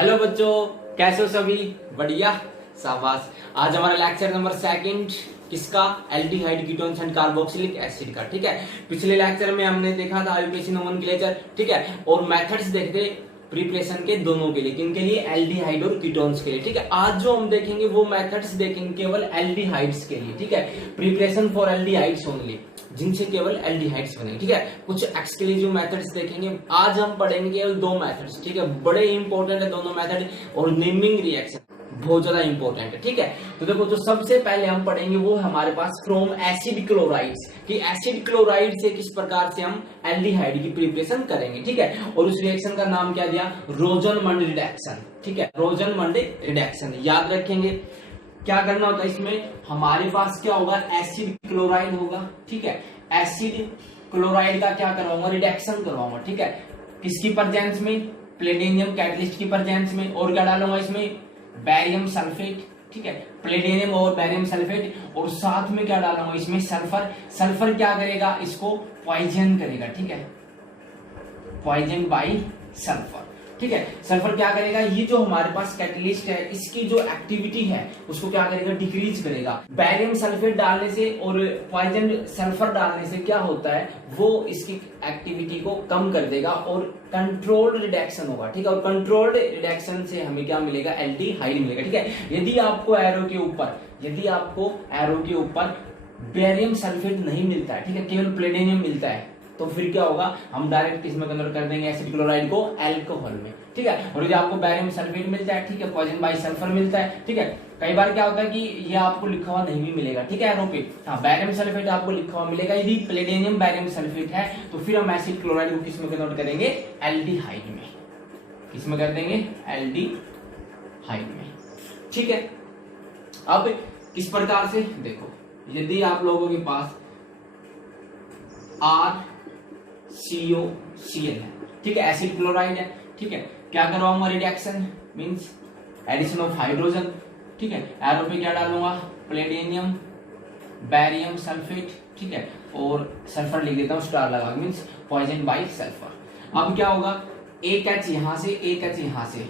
Hello बच्चों, कैसे हो सभी? बढ़िया, शाबाश। आज हमारा लेक्चर नंबर सेकंड किसका? Aldehyde ketones and carboxylic acid का। ठीक है, पिछले लेक्चर में हमने देखा था आईयूपीएसी नोमेनक्लेचर, ठीक है, और मेथड्स देखते प्रिपरेशन के दोनों के लिए, किनके लिए? एल्डिहाइड और कीटोन्स के लिए। ठीक है, आज जो हम देखेंगे वो मेथड्स देखेंगे केवल एल्डिहाइड्स के लिए। ठीक है, प्रिपरेशन फॉर एल्डिहाइड्स ओनली, जिनसे केवल एल्डिहाइड्स बनेंगे। ठीक है, कुछ एक्सक्लूसिव मेथड्स देखेंगे। आज हम पढ़ेंगे केवल दो मेथड्स। ठीक है, बड़े इंपॉर्टेंट है दोनों मेथड, और नेमिंग रिएक्शन बहुत ज्यादा इंपॉर्टेंट है। ठीक है, तो देखो, जो सबसे पहले हम पढ़ेंगे वो हमारे पास फ्रॉम एसिड क्लोराइड्स, कि एसिड क्लोराइड से किस प्रकार से हम एल्डिहाइड की प्रिपरेशन करेंगे। ठीक है, और उस रिएक्शन का नाम क्या दिया? रोजनमंड रिडक्शन। ठीक है, रोजनमंड रिडक्शन याद रखेंगे। क्या करना होता है इसमें? हमारे पास क्या होगा? एसिड क्लोराइड होगा। ठीक है, एसिड क्लोराइड का क्या करवाऊंगा? रिडक्शन करवाऊंगा। ठीक है, किसकी प्रेजेंस में? प्लेटिनियम कैटलिस्ट की प्रेजेंस में। और क्या डालूंगा इसमें? Barium sulphate. ठीक है, प्लेटिनियम और बैरियम सल्फेट, और साथ में क्या डालूंगा इसमें? सल्फर। सल्फर क्या करेगा? इसको पॉइजन करेगा। ठीक है, पॉइजन बाय सल्फर। ठीक है, सल्फर क्या करेगा? ये जो हमारे पास कैटलिस्ट है, इसकी जो एक्टिविटी है उसको क्या करेगा? डिक्रीज करेगा। बैरियम सल्फेट डालने से और पॉइजन सल्फर डालने से क्या होता है? वो इसकी एक्टिविटी को कम कर देगा और कंट्रोल्ड रिडक्शन होगा। ठीक है, और कंट्रोल्ड रिडक्शन से हमें क्या मिलेगा? एल्डिहाइड मिलेगा। ठीक है, यदि आपको एरो के ऊपर बैरियम सल्फेट नहीं मिलता है, ठीक है, केवल प्लेटिनियम मिलता है, तो फिर क्या होगा? हम डायरेक्ट किसमें कन्वर्ट कर देंगे? एसिड क्लोराइड को अल्कोहल में। ठीक है, और यदि आपको बैरियम सल्फेट मिलता है, ठीक है, पॉइजन बाय सल्फर मिलता है। ठीक है, कई बार क्या होता है कि ये आपको लिखा हुआ नहीं भी मिलेगा। ठीक है, एरो पे हाँ बैरियम सल्फेट आपको लिखा हुआ मिलेगा। यदि प्लेटिनियम बैरियम सल्फेट है तो फिर हम एसिड क्लोराइड को किसमें कन्वर्ट करेंगे? एल्डिहाइड में। किसमें कर देंगे? एल्डिहाइड में। ठीक है, अब किस प्रकार से देखो, यदि आप लोगों के पास RCOCl है, ठीक है, एसिड क्लोराइड है, ठीक है, क्या करवाऊंगा? Reduction means addition of hydrogen. ठीक है, एरो पे क्या डालूंगा? Platinum barium sulphate. ठीक है, और सल्फर लिख देता हूं स्टार लगा, मींस पॉइजन बाय सल्फर। अब क्या होगा? एक H यहां से, एक H यहां से,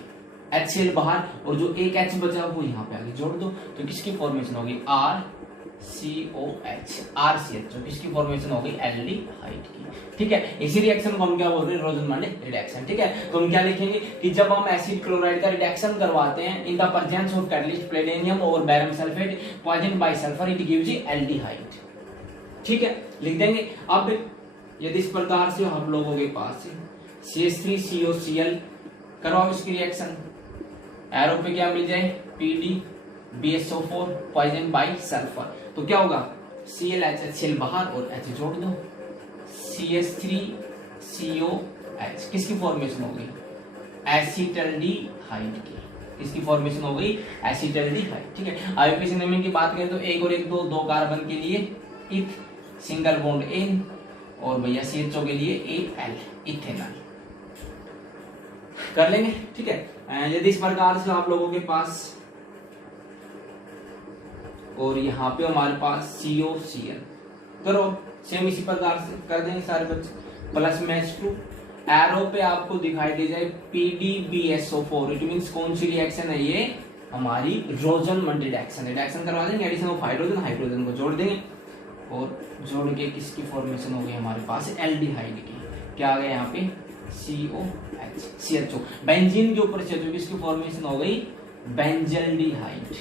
HCl बाहर, और जो एक H बचा वो यहां पे आगे जोड़ दो, तो किसकी फॉर्मेशन होगी? RCOH, जो किसकी फॉर्मेशन होगी? एल्डिहाइड की। ठीक है, इसी रिएक्शन को हम क्या बोल रहे हैं? रोजनमंड रिडक्शन। ठीक है, तो हम क्या लिखेंगे कि जब हम एसिड क्लोराइड का रिडक्शन करवाते हैं in the presence of catalyst platinum और barium sulphate poison by sulphur, it gives aldehyde. ठीक है, लिख देंगे। अब यदि इस प्रकार से हम लोगों के पास CH3COCl करवाओ इसकी रिएक्शन, एरो पे क्या मिल जाए? PDBSO4 पॉइजन बाय सल्फर, तो क्या होगा? ClH, HCl बाहर और H जोड़ दो, CH3COH, किसकी फॉर्मेशन होगी? एसिटल्डिहाइड की। किसकी फॉर्मेशन हो गई? एसिटल्डिहाइड। ठीक है, आईयूपीएसी नेमिंग की बात करें तो एक और एक दो कार्बन के लिए इथ, सिंगल बॉन्ड इन, और भैया CHO के लिए AL, इथेनॉल कर लेंगे। ठीक है, यदि इस प्रकार से आप लोगों के पास, और यहाँ पे हमारे पास COCl करो, सेम इसी प्रकार से कर देंगे सारे बच्चे, प्लस में H2, एरो पे आपको दिखाई दे जाए PDBSO4, इट मींस कौन सी रिएक्शन है ये? हमारी रोजनमंड रिडक्शन। रिडक्शन करवा देंगे, एडिशन ऑफ हाइड्रोजन, हाइड्रोजन को जोड़ देंगे, और जोड़ के किसकी फॉर्मेशन हो गई हमारे पास? एल्डिहाइड की। क्या आ गया यहाँ पे? CHO, बेंजीन के ऊपर CHO, किसकी फॉर्मेशन हो गई? बेंजल्डिहाइड।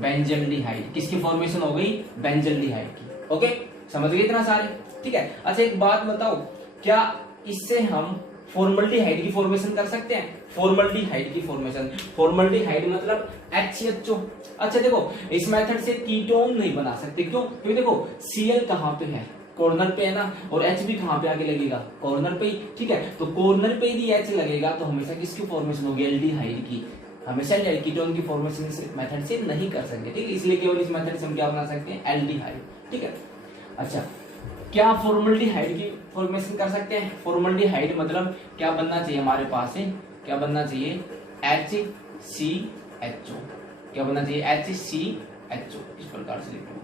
बेंजल्डिहाइड किसकी फॉर्मेशन हो गई? बेंजल्डिहाइड की। ओके, समझ गए इतना सारे? ठीक है, अच्छा एक बात बताओ, क्या इससे हम फॉर्मल्डिहाइड की फॉर्मेशन कर सकते हैं? फॉर्मल्डिहाइड की फॉर्मेशन, फॉर्मल्डिहाइड मतलब HCHO। अच्छा देखो, इस मेथड से कीटोन नहीं बना सकते, क्यों? क्योंकि देखो Cl कहां पे है? कॉर्नर पे है ना, और H भी कहां पे आगे लगेगा? कॉर्नर पे ही। ठीक है, तो कॉर्नर पे यदि H लगेगा तो हमेशा किसकी फॉर्मेशन होगी? एल्डिहाइड की। हमेशा कीटोन की फॉर्मेशन इस मेथड से नहीं कर सकते। ठीक है, इसलिए केवल इस मेथड से हम क्या बना सकते हैं? एल्डिहाइड। ठीक है, अच्छा क्या फॉर्मल्डिहाइड की फॉर्मेशन कर सकते हैं? फॉर्मल्डिहाइड मतलब क्या बनना चाहिए हमारे पास है? क्या बनना चाहिए? HCHO। क्या बनना चाहिए? HCHO। इस प्रकार से लिखो।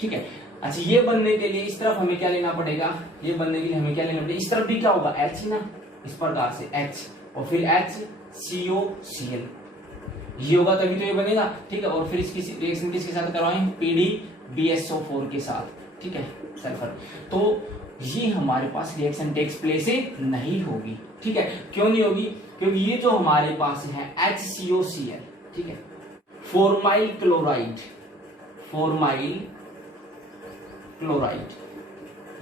ठीक है, अच्छा ये बनने के लिए इस तरफ हमें क्या लेना पड़ेगा? ये बनने के लिए हमें क्या लेना पड़ेगा? इस तरफ भी क्या होगा? H ना, इस प्रकार से H, और फिर H COCl, ये होगा तभी तो ये बनेगा, ठीक है। और फिर इसकी रिएक्शन किसके साथ करवाएं, PDBSO4 के साथ, ठीक है, सल्फर। तो ये हमारे पास रिएक्शन टेक्स प्लेस नहीं होगी, ठीक है। क्यों नहीं होगी, क्योंकि ये जो हमारे पास है HCOCl, ठीक है, फॉर्माइल क्लोराइड,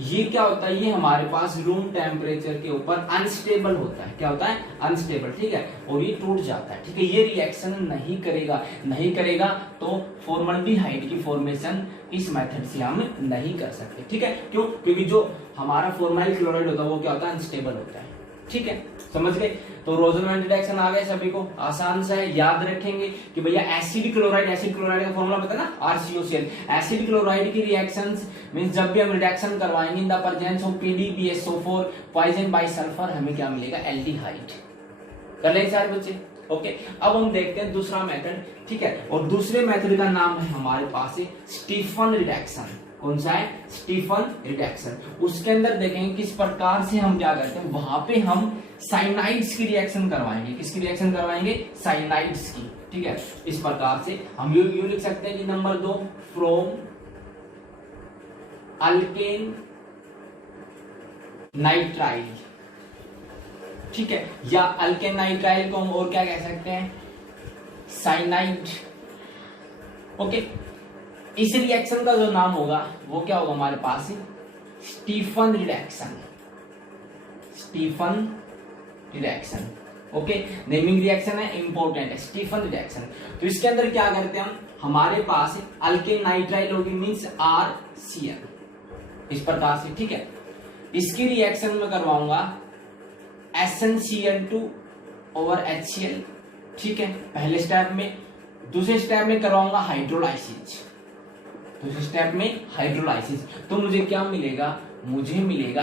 ये क्या होता है, ये हमारे पास रूम टेम्परेचर के ऊपर अनस्टेबल होता है। क्या होता है, अनस्टेबल, ठीक है, और ये टूट जाता है, ठीक है। ये रिएक्शन नहीं करेगा तो फॉर्मल्डिहाइड की फॉर्मेशन इस मेथड से हम नहीं कर सकते, ठीक है। क्यों, क्योंकि जो हमारा फॉर्माइल क्लोराइड होता है वो क्या होता है, अनस्टेबल होता है, ठीक है, समझ गए। तो रोजनवेंट रिएक्शन आ गए सभी को, आसान सा है, याद रखेंगे कि भैया एसिड क्लोराइड का फॉर्मूला पता है ना, RCOCl। एसिड क्लोराइड की रिएक्शंस मींस जब भी हम रिडक्शन करवाएंगे in the presence of PDBSO4 poison by sulphur, हमें क्या मिलेगा, एल्डिहाइड। कर लेंगे सारे बच्चे, ओके। अब हम देखते हैं दूसरा मेथड, ठीक है, और दूसरे मेथड का नाम है हमारे पास स्टीफन रिडक्शन। कौन सा है, स्टीफन रिडक्शन। उसके अंदर देखेंगे किस प्रकार से हम क्या करते हैं, वहां पे हम साइनाइड्स की रिएक्शन करवाएंगे। किसकी रिएक्शन करवाएंगे, साइनाइड्स की, ठीक है। इस प्रकार से हम यूं लिख सकते हैं कि नंबर 2, फ्रॉम अल्केन नाइट्राइल, ठीक है, या अल्केन नाइट्राइल को हम और क्या कह सकते हैं, साइनाइड, ओके। इस रिएक्शन का जो नाम होगा वो क्या होगा हमारे पास, Stephen reduction, okay. Naming reaction है, इंपॉर्टेंट है, स्टीफन रिडक्शन। तो इसके अंदर क्या करते हैं हमारे पास अल्केन नाइट्राइल होगी मींस RCl, इस प्रकार से, ठीक है। इसकी रिएक्शन में करवाऊंगा SnCl2 ओवर HCl, ठीक है, पहले स्टेप में। दूसरे स्टेप में करवाऊंगा हाइड्रोलाइसिस, दूसरे स्टेप में हाइड्रोलाइसिस। तो मुझे क्या मिलेगा, मुझे मिलेगा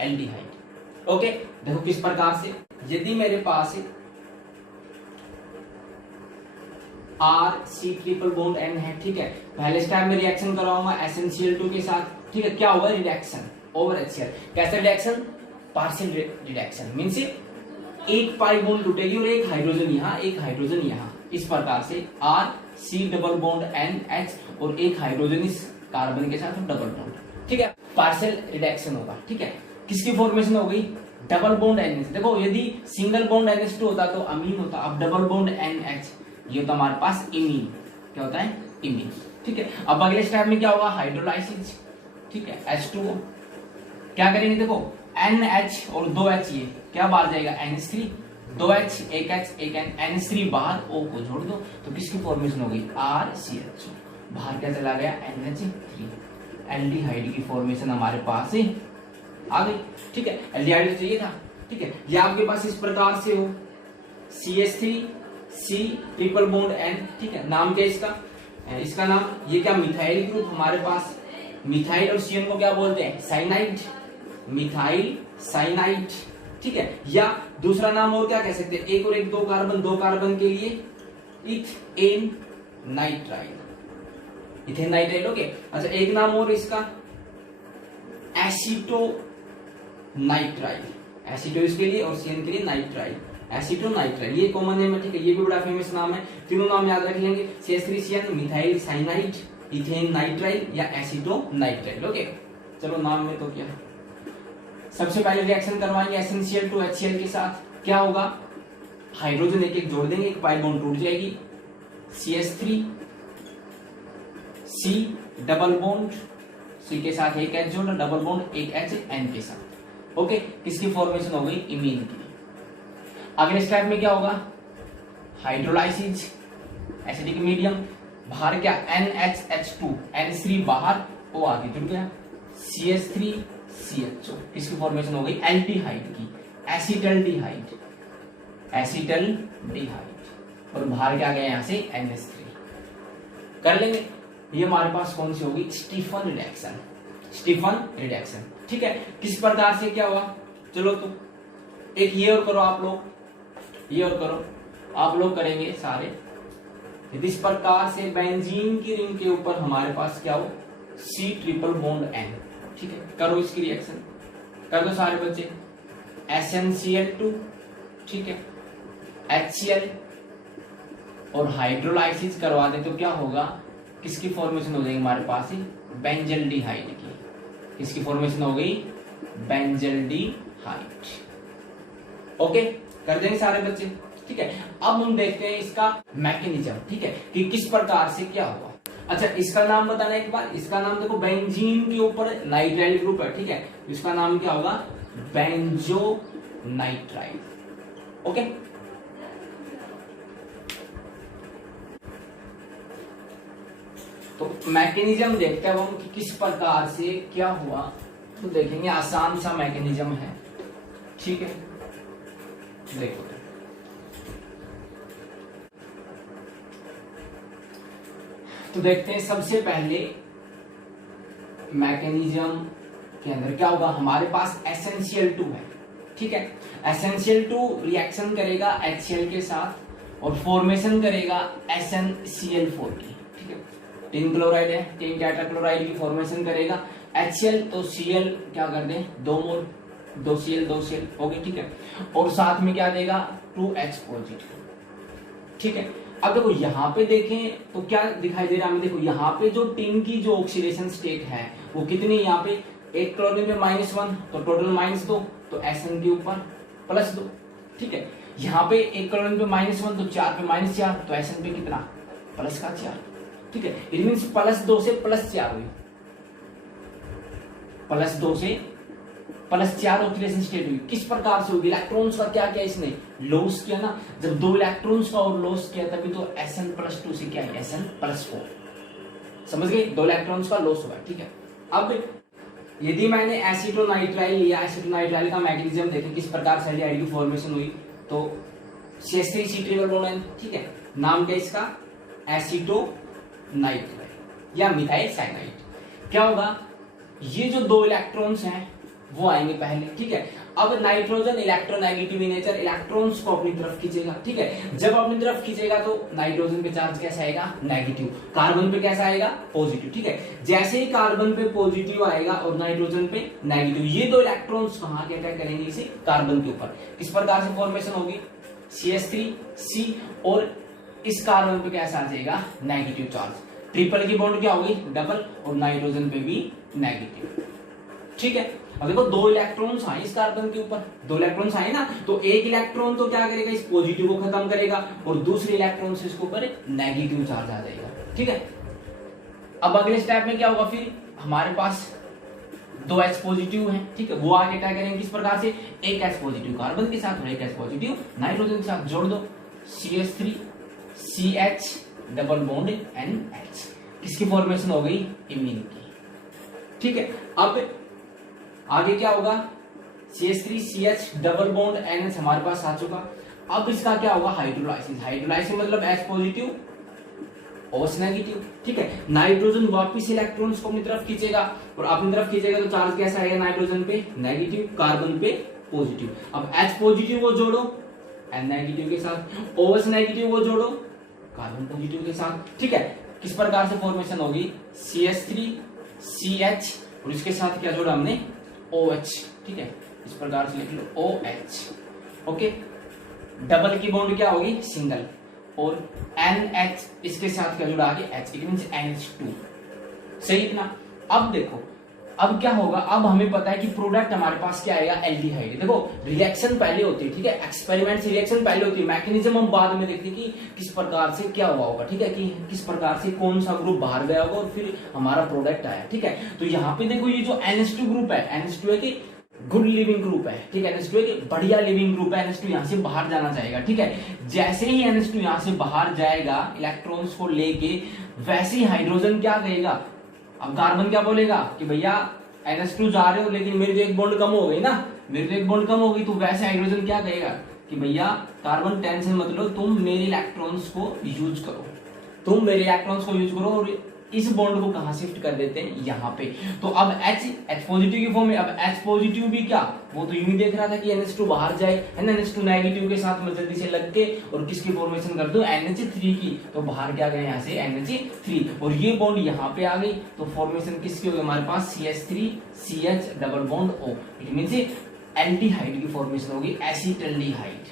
एल्डिहाइड, ओके। देखो किस प्रकार से, यदि मेरे पास RC ट्रिपल बॉन्ड N है, ठीक है, पहले स्टेप में रिएक्शन करवाऊंगा SnCl2 के साथ, ठीक है, क्या होगा, रिडक्शन ओवर HCl। कैसा रिडक्शन, पार्शियल रिडक्शन, मींस एक पाई बॉन्ड टूटेगी और एक हाइड्रोजन यहाँ, एक हाइड्रोजन यहाँ, इस प्रकार से RC डबल बॉन्ड NH और एक हाइड्रोजन इस कार्बन के साथ डबल बॉन्ड, ठीक है, पार्शियल रिडक्शन होगा, ठीक है। किसकी फॉर्मेशन हो गई, डबल बॉन्ड NH। देखो यदि सिंगल बॉन्ड NH2 होता तो अमीन होता, अब डबल बॉन्ड NH ये होता हमारे पास इमीन, क्या होता है, इमीन, ठीक है। अब अगले स्टेप में क्या होगा, हाइड्रोलाइसिस, ठीक है, H2O। क्या करेंगे, देखो NH और 2H, ये क्या बाहर जाएगा, NH3, 2H, 1H, 1N, NH3 बाहर, O को जोड़ दो, तो किसकी फॉर्मेशन हो गई, RCH। बाहर क्या चला गया, NH3, एल्डिहाइड की फॉर्मेशन हमारे पास आ गई, ठीक है। एल्डिहाइड चाहिए था, ठीक है। ये आपके पास इस प्रकार से हो, CH3C ट्रिपल बॉन्ड N, ठीक है। नाम क्या इसका नाम, ये क्या, मिथाइल ग्रुप हमारे पास। मिथाइल और CN को क्या बोलते हैं, साइनाइड, मिथाइल साइनाइड, ठीक है। या दूसरा नाम और क्या कह सकते हैं, एक और एक दो कार्बन के लिए इथेन नाइट्राइल, ओके। अच्छा एक नाम और इसका एसीटो नाइट्राइल, एसीटो इसके लिए और CN के लिए नाइट्राइल, एसीटो नाइट्राइल, ये कॉमन नेम है, ठीक है। ये भी बड़ा फेमस नाम है, तीनों नाम याद रख लेंगे, CH3CN, methyl cyanide, ethane nitrile या एसीटो नाइट्राइल, ओके। चलो नाम में तो क्या, सबसे पहले रिएक्शन करवाएंगे SnCl2 HCl के साथ, क्या होगा, हाइड्रोजन एक एक जोड़ देंगे, एक पाई बॉन्ड टूट जाएगी, CH3 C double bond, C के साथ एक H जोड़ा, डबल बॉन्ड एक H N के साथ, ओके। किसकी फॉर्मेशन हो गई, इमीन की। अगले स्टेप में क्या होगा, हाइड्रोलाइसिस, एसिडिक मीडियम, बाहर क्या, NHH2, NH3 बाहर, O आगे जुड़ गया, CH3CHO, किसकी फॉर्मेशन हो गई, एल्डिहाइड की, एसिटल्डिहाइड, और बाहर क्या गया यहाँ से, NH3। कर लेंगे, ये हमारे पास कौन सी होगी, स्टीफन रिडक्शन, ठीक है। किस प्रकार से क्या हुआ, चलो तो एक ये और करो आप लोग, ये और करो आप लोग, करेंगे सारे। इस प्रकार से बेंजीन की रिंग के ऊपर हमारे पास क्या हो, C ट्रिपल बॉन्ड N, ठीक है। करो इसकी रिएक्शन, कर दो सारे बच्चे, SnCl2 ठीक है, HCl और हाइड्रोलाइसिस करवा दे तो क्या होगा, किसकी फॉर्मेशन हो जाएगी हमारे पास ही, बेंजल्डिहाइड की। किसकी फॉर्मेशन हो गई, बेंजल्डिहाइड। ओके, कर देंगे सारे बच्चे, ठीक है। अब हम देखते हैं इसका मैकेनिज्म, ठीक है, कि किस प्रकार से क्या हुआ। अच्छा, इसका नाम बताना एक बार। इसका नाम देखो, बेंजीन के ऊपर नाइट्राइल ग्रुप है, ठीक है, इसका नाम क्या होगा, बेंजोनाइट्राइल। ओके, तो मैकेनिज्म देखते हैं अब हम कि किस प्रकार से क्या हुआ। तो देखेंगे, आसान सा मैकेनिज्म है, ठीक है। देखो, तो देखते हैं सबसे पहले मैकेनिज्म के अंदर क्या होगा। हमारे पास SnCl2 है, ठीक है। SnCl2 रिएक्शन करेगा HCl के साथ और फॉर्मेशन करेगा SnCl4 की, ठीक है। टिन क्लोराइड है, टिन टेट्राक्लोराइड की फॉर्मेशन करेगा। HCl तो Cl क्या कर दें, 2 मोल, 2Cl 2Cl हो गई, ठीक है। और साथ में क्या देगा, 2H पॉजिटिव, ठीक है। अब देखो यहाँ पे देखें तो क्या दिखाई दे रहा है हमें, देखो यहाँ पे जो टिन की जो ऑक्सीडेशन स्टेट है वो कितनी, यहाँ पे एक क्लोरीन में -1 तो टोटल -2, तो Sn के ऊपर +2, ठीक है। यहाँ पे एक क्लोरीन पे -1 तो 4 पे -4 तो Sn पे कितना, +4, ठीक है। इट मींस +2 से +4 हुई, +2 से +4 ऑक्सीडेशन स्टेट हुई। किस प्रकार से होगी, इलेक्ट्रॉन्स का क्या किया इसने, लॉस किया ना। जब 2 इलेक्ट्रॉन्स का और लॉस किया तभी तो Sn+2 से क्या है, Sn+4, समझ गए, 2 इलेक्ट्रॉन्स का लॉस हुआ, ठीक है। अब यदि मैंने एसिटोनाइट्राइल लिया, एसिटोनाइट्राइल का मैकेनिज्म देखें किस प्रकार से एल्डिहाइड की फॉर्मेशन हुई। तो CH3 ट्रिपल बॉन्ड, ठीक है, नाम क्या इसका, एसिटोनाइट्राइल या मिथाइल साइनाइड। क्या होगा, ये जो 2 इलेक्ट्रॉन्स हैं वो आएंगे पहले, ठीक है। अब नाइट्रोजन इलेक्ट्रोनेगेटिव नेचर, इलेक्ट्रॉन्स को अपनी तरफ खींचेगा, ठीक है। जब अपनी तरफ खींचेगा तो नाइट्रोजन पे चार्ज कैसा आएगा, नेगेटिव, कार्बन पे कैसा आएगा, पॉजिटिव, ठीक है। जैसे ही कार्बन पे पॉजिटिव आएगा और नाइट्रोजन पे नेगेटिव, ये 2 इलेक्ट्रॉन्स कहां के अटैक करेंगे, इसे कार्बन के ऊपर। किस प्रकार से फॉर्मेशन होगी, CH3C और इस कार्बन पे कैसा आ जाएगा, नेगेटिव चार्ज। ट्रिपल की बॉन्ड क्या होगी, डबल, और नाइट्रोजन पे भी नेगेटिव, ठीक है। अब देखो 2 इलेक्ट्रॉन्स आए इस कार्बन के ऊपर, 2 इलेक्ट्रॉन्स आए ना, तो एक इलेक्ट्रॉन तो क्या करेगा, इस पॉजिटिव को खत्म करेगा और दूसरे इलेक्ट्रॉन से इसके ऊपर नेगेटिव चार्ज आ जाएगा, ठीक है। अब अगले स्टेप में क्या होगा, फिर हमारे पास 2H पॉजिटिव है, ठीक है, वो आगे क्या करेंगे किस प्रकार से, एक H पॉजिटिव कार्बन के साथ और एक H पॉजिटिव नाइट्रोजन के साथ जोड़ दो, CH3CH डबल बॉन्ड NH, किसकी फॉर्मेशन हो गई, इमीन की, ठीक है। अब आगे क्या होगा, CH3CH डबल बॉन्ड NH हमारे पास आ चुका। अब इसका क्या होगा, हाइड्रोलाइसिस। हाइड्रोलाइसिस मतलब H पॉजिटिव OH नेगेटिव, ठीक है। नाइट्रोजन वापिस इलेक्ट्रॉन्स को अपनी तरफ खींचेगा और अपनी तरफ खींचेगा तो चार्ज कैसा आएगा, नाइट्रोजन पे नेगेटिव, कार्बन पे पॉजिटिव। अब H पॉजिटिव को जोड़ो N नेगेटिव के साथ, OH नेगेटिव को जोड़ो कार्बन पॉजिटिव के साथ, ठीक है। किस प्रकार से फॉर्मेशन होगी, CH3CH और इसके साथ क्या जोड़ा हमने, OH, ठीक है, इस प्रकार से लिख लो OH, ओके। डबल की बॉन्ड क्या होगी, सिंगल, और NH इसके साथ क्या जुड़ा आगे H, इट मींस NH2, सही इतना। अब देखो अब क्या होगा, अब हमें पता है कि प्रोडक्ट हमारे पास क्या आएगा, एल्डिहाइड। देखो रिएक्शन पहले होती है, ठीक है, एक्सपेरिमेंट से रिएक्शन पहले होती है, मैकेनिज्म हम बाद में देखते हैं कि किस प्रकार से क्या हुआ होगा, ठीक है, कि किस प्रकार से कौन सा ग्रुप बाहर गया होगा और फिर हमारा प्रोडक्ट आया, ठीक है। तो यहाँ पे देखो ये जो NH2 ग्रुप है, NH2 है कि गुड लिविंग ग्रुप है, ठीक है, NH2 है कि बढ़िया लिविंग ग्रुप है, NH2 यहाँ से बाहर जाना चाहेगा, ठीक है। जैसे ही NH2 यहाँ से बाहर जाएगा इलेक्ट्रॉन्स को लेके, वैसे ही हाइड्रोजन क्या कहेगा, अब कार्बन क्या बोलेगा कि भैया NH2 जा रहे हो लेकिन मेरी तो एक बॉन्ड कम हो गई ना, मेरी तो एक बॉन्ड कम हो गई, तो वैसे हाइड्रोजन क्या कहेगा कि भैया कार्बन टेंशन मत लो, तुम मेरे इलेक्ट्रॉन्स को यूज करो, तुम मेरे इलेक्ट्रॉन्स को यूज करो, और इस बॉन्ड को कहां शिफ्ट कर देते हैं, यहाँ पे। तो अब H पॉजिटिव की फॉर्म में, अब H पॉजिटिव भी क्या, वो तो यूं ही देख रहा था कि NH2 बाहर जाए, है ना, NH2 नेगेटिव के साथ मैं जल्दी से लग के और किसकी फॉर्मेशन कर दूं, NH3 की, तो बाहर क्या गए यहाँ से NH3, और ये बॉन्ड यहाँ पे आ गई, तो फॉर्मेशन किसकी होगी हमारे पास, CH3CH double bond O, it means aldehyde की फॉर्मेशन होगी, एसिटल्डिहाइड,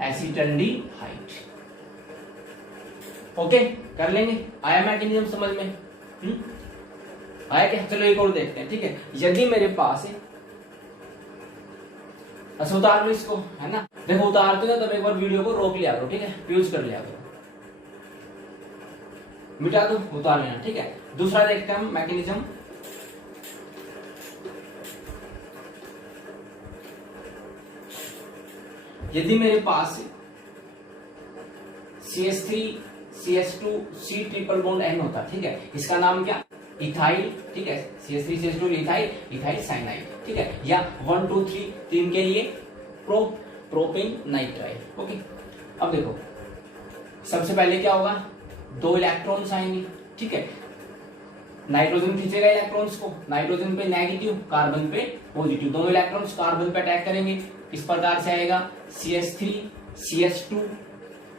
एसिटल्डिहाइड। ओके, कर लेंगे। आया मैकेनिज्म समझ में? आया क्या? चलो एक और देखते हैं, ठीक है। यदि मेरे पास है, अच्छा उतार लो इसको, है ना। देखो उतारते हो तब एक बार वीडियो को रोक लिया करो, ठीक है, फ्यूज कर लिया करो, मिटा दो, उतार लेना, ठीक है। दूसरा देखते हैं हम मैकेनिज्म। यदि मेरे पास CH3 CH2 C triple bond N होता, ठीक है, इसका नाम क्या? इथाइल, ठीक है, CH3 CH2 ethyl, ethyl cyanide, ठीक है, या 1 2 3 3 के लिए प्रोपेन नाइट्राइल। ओके, अब देखो सबसे पहले क्या होगा, 2 इलेक्ट्रॉन्स आएंगे, ठीक है, नाइट्रोजन खींचेगा इलेक्ट्रॉन्स को, नाइट्रोजन पे नेगेटिव, कार्बन पे पॉजिटिव, दोनों इलेक्ट्रॉन्स कार्बन पे अटैक करेंगे। इस प्रकार से आएगा CH3 CH2,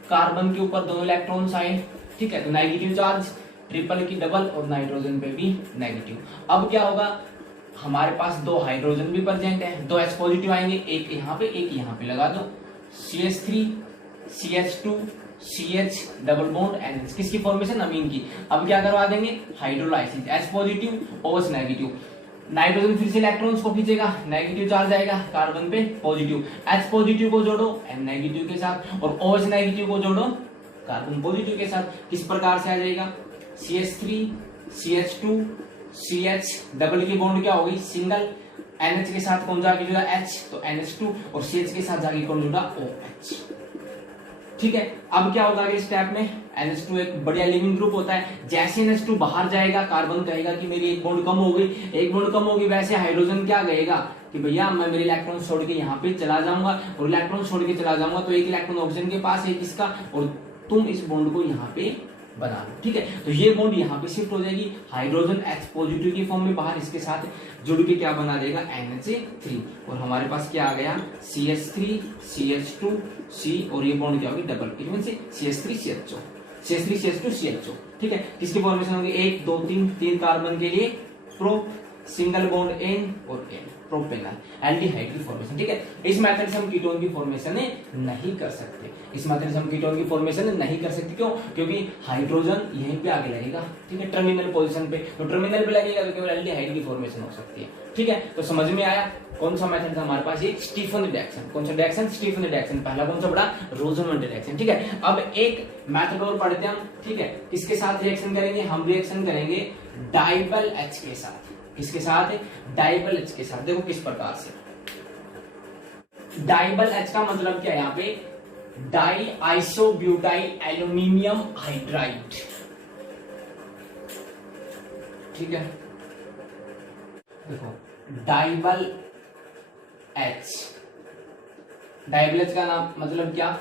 कार्बन के ऊपर 2 इलेक्ट्रॉन्स आए, ठीक है, तो नेगेटिव चार्ज, ट्रिपल की डबल, और नाइट्रोजन पे भी नेगेटिव। अब क्या होगा, हमारे पास 2 हाइड्रोजन भी प्रेजेंट है, 2 H पॉजिटिव आएंगे, एक यहाँ पे एक यहाँ पे, लगा दो, CH3 CH2 CH double bond NH, किसकी फॉर्मेशन? अमीन की। अब क्या करवा देंगे, hydrolysis, H positive OH negative, nitrogen फिर से इलेक्ट्रॉन्स को खींचेगा, नेगेटिव चार्ज आएगा कार्बन पे पॉजिटिव, H पॉजिटिव को जोड़ो N नेगेटिव के साथ, और OH नेगेटिव को जोड़ो कार्बन पॉजिटिव के साथ। किस प्रकार से आ जाएगा, CH3 CH2 CH डबल की बॉन्ड क्या होगी, सिंगल, NH के साथ कौन जाके जुड़ा, H, तो NH2, और CH के साथ जाके कौन जुड़ा, OH, ठीक है। अब क्या होगा अगले स्टेप में, NH2 एक बढ़िया लिविंग ग्रुप होता है, जैसे NH2 बाहर जाएगा, कार्बन कहेगा कि मेरी एक बॉन्ड कम हो गई, एक बॉन्ड कम होगी, वैसे हाइड्रोजन क्या कहेगा कि भैया मैं मेरे इलेक्ट्रॉन छोड़ के यहाँ पे चला जाऊंगा, और इलेक्ट्रॉन छोड़ के चला जाऊंगा तो एक इलेक्ट्रॉन ऑक्सीजन के पास, एक इसका, और तुम इस बॉन्ड को यहाँ पे बना लो, ठीक है। तो ये बॉन्ड यहाँ पे शिफ्ट हो जाएगी, हाइड्रोजन H पॉजिटिव की फॉर्म में बाहर इसके साथ जुड़ के क्या बना देगा, NH3, और हमारे पास क्या आ गया, CH3 CH2 C, और ये बॉन्ड क्या होगी, डबल, इनमें से CH3 CH2 CHO, ठीक है। किसकी फॉर्मेशन होगी, 1 2 3 कार्बन के लिए प्रो, सिंगल बॉन्ड N और N, प्रोपेनल, एल्डिहाइड की फॉर्मेशन, ठीक है। इस मेथड से हम कीटोन की फॉर्मेशन नहीं कर सकते, इस मेथड से हम कीटोन की फॉर्मेशन नहीं कर सकते, क्यों? क्योंकि हाइड्रोजन यहीं पे आगे लगेगा, ठीक है, टर्मिनल पोजीशन पे, तो टर्मिनल पे लगेगा तो केवल एल्डिहाइड की फॉर्मेशन हो सकती है, ठीक है। तो समझ में आया कौन सा मेथड था हमारे पास, ये स्टीफन रिडक्शन। कौन सा रिडक्शन, स्टीफन रिडक्शन। पहला कौन सा पड़ा, रोजनमैन रिडक्शन, ठीक है। अब एक मेथड और पढ़ते हैं हम, ठीक है, किसके साथ रिएक्शन करेंगे, हम रिएक्शन करेंगे डाइबल H के साथ। किसके साथ, डाइबल H के साथ। देखो किस प्रकार से, डाइबल H का मतलब क्या है, यहाँ पे डाई आइसोब्यूटाइल एल्यूमिनियम हाइड्राइड, ठीक है। देखो डाइबल H, डाइबल H का नाम मतलब क्या,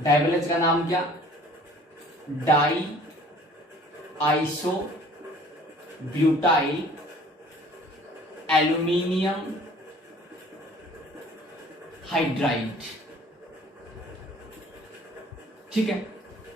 डाइबल H का नाम क्या, di iso butyl aluminium hydride, ठीक है,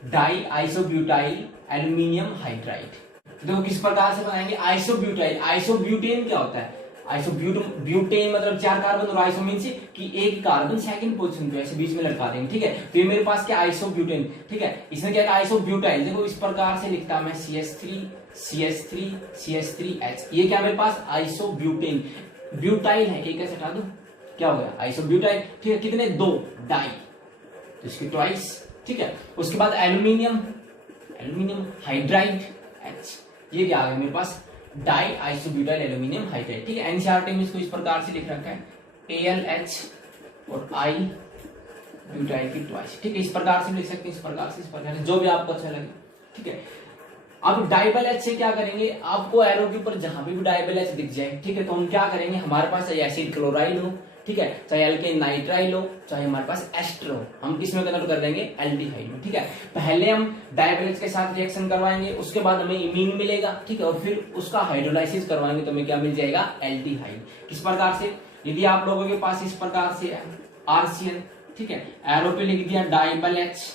डाई आइसोब्यूटाइल एल्यूमिनियम हाइड्राइड। देखो किस प्रकार से बनाएंगे, आइसोब्यूटाइल, आइसोब्यूटेन क्या होता है, आइसोब्यूटेन मतलब 4 कार्बन, और आइसो मीन से कि एक कार्बन सेकंड पोजीशन पे ऐसे बीच में लटका देंगे, ठीक है। तो ये मेरे पास क्या, आइसोब्यूटेन, ठीक है। इसमें क्या है, आइसोब्यूटाइल। देखो इस प्रकार से लिखता मैं CH3 CH3 CH3H, ये क्या मेरे पास आइसोब्यूटेन, ब्यूटाइल है, एक ऐसे हटा दो, क्या हो गया, आइसोब्यूटाइल, ठीक है। कितने, 2 डाई, तो इसकी ट्वाइस, ठीक है। उसके बाद एल्यूमिनियम, एल्यूमिनियम हाइड्राइड H, ये क्या आ गया मेरे पास, डाई आइसोब्यूटाइल एल्यूमिनियम हाइड्राइड, ठीक है। एनसीईआरटी में इसको इस प्रकार से लिख रखा है, AlH और I ब्यूटाइल की ट्वाइस, ठीक है। इस प्रकार से लिख सकते हैं, इस प्रकार से, इस प्रकार से, जो भी आपको अच्छा लगे, ठीक है। अब डाइबल H से क्या करेंगे, आपको एरो के ऊपर जहां भी डाइबल H दिख जाए, ठीक है, तो हम क्या करेंगे, हमारे पास एसिड क्लोराइड हो, ठीक है, चाहे एल्केन नाइट्राइल हो, चाहे हमारे पास एस्टर हो, हम किस में कन्वर्ट कर देंगे, एल्डिहाइड में, ठीक है। पहले हम डाइबल H के साथ रिएक्शन करवाएंगे, उसके बाद हमें इमीन मिलेगा, ठीक है, और फिर उसका हाइड्रोलाइसिस करवाएंगे तो हमें क्या मिल जाएगा, एल्डिहाइड। किस प्रकार से, यदि आप लोगों के पास इस प्रकार से RCN, ठीक है, एरो पे लिख दिया डाइबल H,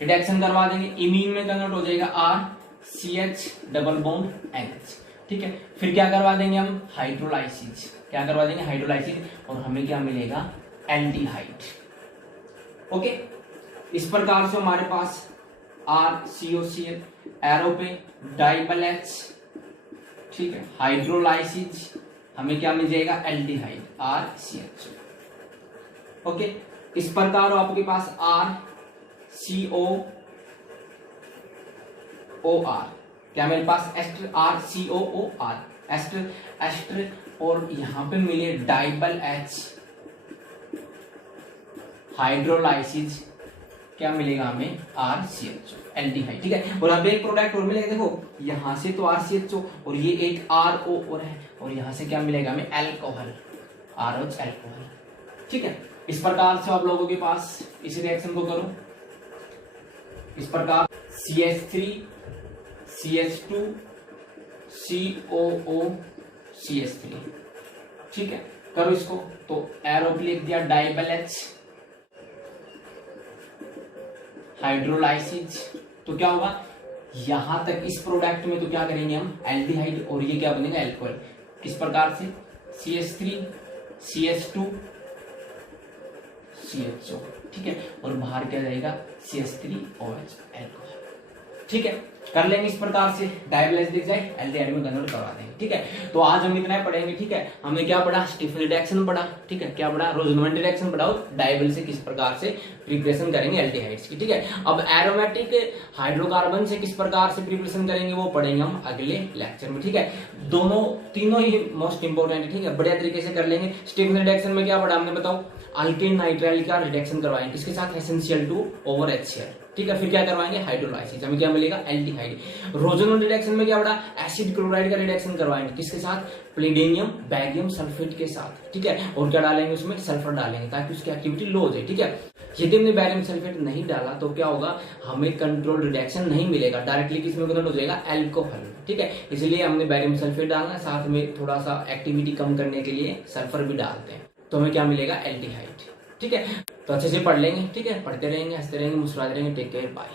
रिडक्शन करवा देंगे, इमीन में कन्वर्ट हो जाएगा RCH डबल बॉन्ड NH, ठीक है। फिर क्या करवा देंगे हम, हाइड्रोलाइसिस, क्या करवा देंगे, हाइड्रोलाइसिस, और हमें क्या मिलेगा, एल्डिहाइड। ओके, इस प्रकार से हमारे पास RCOCl, एरो पे डाइबल H, ठीक है, हाइड्रोलाइसिस हमें क्या मिल जाएगा, एल्डिहाइड RCH। ओके, इस प्रकार आपके पास RCOOR, क्या मेरे पास एस्टर RCOOR एस्टर एस्टर, और यहां पे मिले डाइबल H हाइड्रोलाइसिस, क्या मिलेगा हमें, RCHO एल्डिहाइड। ठीक है, और अब एक प्रोडक्ट और मिलेगा, देखो यहां से तो RCHO और ये एक RO और है, और यहां से क्या मिलेगा हमें, अल्कोहल ROH अल्कोहल। ठीक है, इस प्रकार से आप लोगों के पास इस रिएक्शन को करो, इस प्रकार CH3 CH2 COO CH3, ठीक है, करो इसको। तो एरो पे लिख दिया डाइबल H हाइड्रोलाइसिस, तो क्या होगा यहां तक इस प्रोडक्ट में, तो क्या करेंगे हम एल्डिहाइड, और ये क्या बनेगा अल्कोहल। किस प्रकार से CH3 CH2 CHO, ठीक है, और बाहर क्या जाएगा CH3OH अल्कोहल। ठीक है, कर लेंगे इस प्रकार से, डाइबल H दिख जाए एल्डिहाइड में कन्वर्ट करवा देंगे। ठीक है, तो आज हम इतना पढ़ेंगे। ठीक है, हमने क्या पढ़ा, स्टीफन रिएक्शन पढ़ा, ठीक है, क्या पढ़ा, रोजनमैंड रिएक्शन पढ़ा, डाइबल से किस प्रकार से प्रिपरेशन करेंगे एल्डिहाइड्स की। ठीक है, अब एरोमेटिक हाइड्रोकार्बन से किस प्रकार से प्रिपरेशन करेंगे वो पढ़ेंगे हम अगले लेक्चर में। ठीक है, दोनों तीनों ही मोस्ट इंपोर्टेंट है। ठीक है, बढ़िया तरीके से कर लेंगे। स्टीफन रिएक्शन में क्या पढ़ा हमने, बताओ, अल्केन नाइट्राइल का रिडक्शन करवाएंगे, किसके साथ, SnCl2 ओवर HCl। ठीक है, फिर क्या करवाएंगे, हाइड्रोलाइसिस, हमें क्या मिलेगा, एल्डिहाइड। रोजोनल रिडक्शन में क्या पढ़ा, एसिड क्लोराइड का रिडक्शन करवाएंगे, किसके साथ, प्लेडिनियम बैरियम सल्फेट के साथ। ठीक है, और क्या डालेंगे उसमें, सल्फर डालेंगे, ताकि उसकी एक्टिविटी लो हो जाए। ठीक है, यदि हमने बैरियम सल्फेट नहीं डाला तो क्या होगा, हमें कंट्रोल रिडक्शन नहीं मिलेगा, डायरेक्टली किसमें कन्वर्ट हो जाएगा, अल्कोहल में। ठीक है, इसलिए हमने बैरियम सल्फेट डालना है, साथ में थोड़ा सा एक्टिविटी कम करने के लिए सल्फर भी डालते हैं, तो हमें क्या मिलेगा, एल्डिहाइड। ठीक है, तो अच्छे से पढ़ लेंगे। ठीक है, पढ़ते रहेंगे, हंसते रहेंगे, मुस्कुराते रहेंगे। Take care, bye.